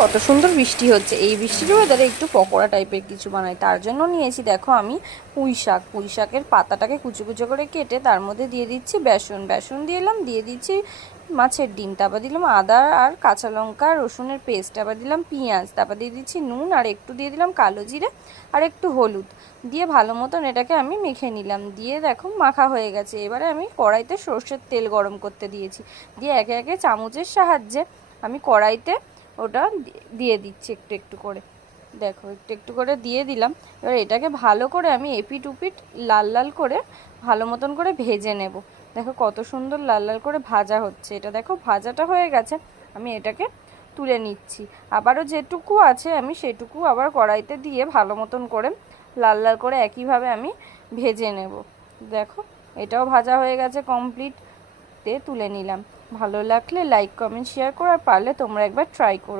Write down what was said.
কত সুন্দর বৃষ্টি হচ্ছে। এই বৃষ্টির ওয়েদারে একটু পকোড়া টাইপের কিছু বানাই, তার জন্য নিয়েছি দেখো আমি পুঁই শাকের পাতাটাকে কুচো কুচো করে কেটে তার মধ্যে দিয়ে দিচ্ছি বেসন দিয়ে এলাম, দিয়ে দিচ্ছি মাছের ডিম, তারপর দিলাম আদা আর কাঁচা লঙ্কা রসুনের পেস্ট, তারপর দিলাম পেঁয়াজ, তারপর দিয়ে দিচ্ছি নুন আর একটু দিয়ে দিলাম কালো জিরে আর একটু হলুদ দিয়ে ভালো মতন এটাকে আমি মেখে নিলাম। দিয়ে দেখো মাখা হয়ে গেছে। এবারে আমি কড়াইতে সর্ষের তেল গরম করতে দিয়েছি, দিয়ে একে একে চামচের সাহায্যে আমি কড়াইতে ওটা দিয়ে দিচ্ছি একটু একটু করে। দেখো একটু একটু করে দিয়ে দিলাম। এবার এটাকে ভালো করে আমি এপিট উপিট লাল লাল করে ভালো মতন করে ভেজে নেব। দেখো কত সুন্দর লাল লাল করে ভাজা হচ্ছে। এটা দেখো ভাজাটা হয়ে গেছে, আমি এটাকে তুলে নিচ্ছি। আবারও যেটুকু আছে আমি সেটুকু আবার কড়াইতে দিয়ে ভালো মতন করে লাল লাল করে একইভাবে আমি ভেজে নেব। দেখো এটাও ভাজা হয়ে গেছে, কমপ্লিট। তুলে নিলাম। ভালো লাগলে লাইক কমেন্ট শেয়ার করো, আর পারলে তোমরা একবার ট্রাই করো।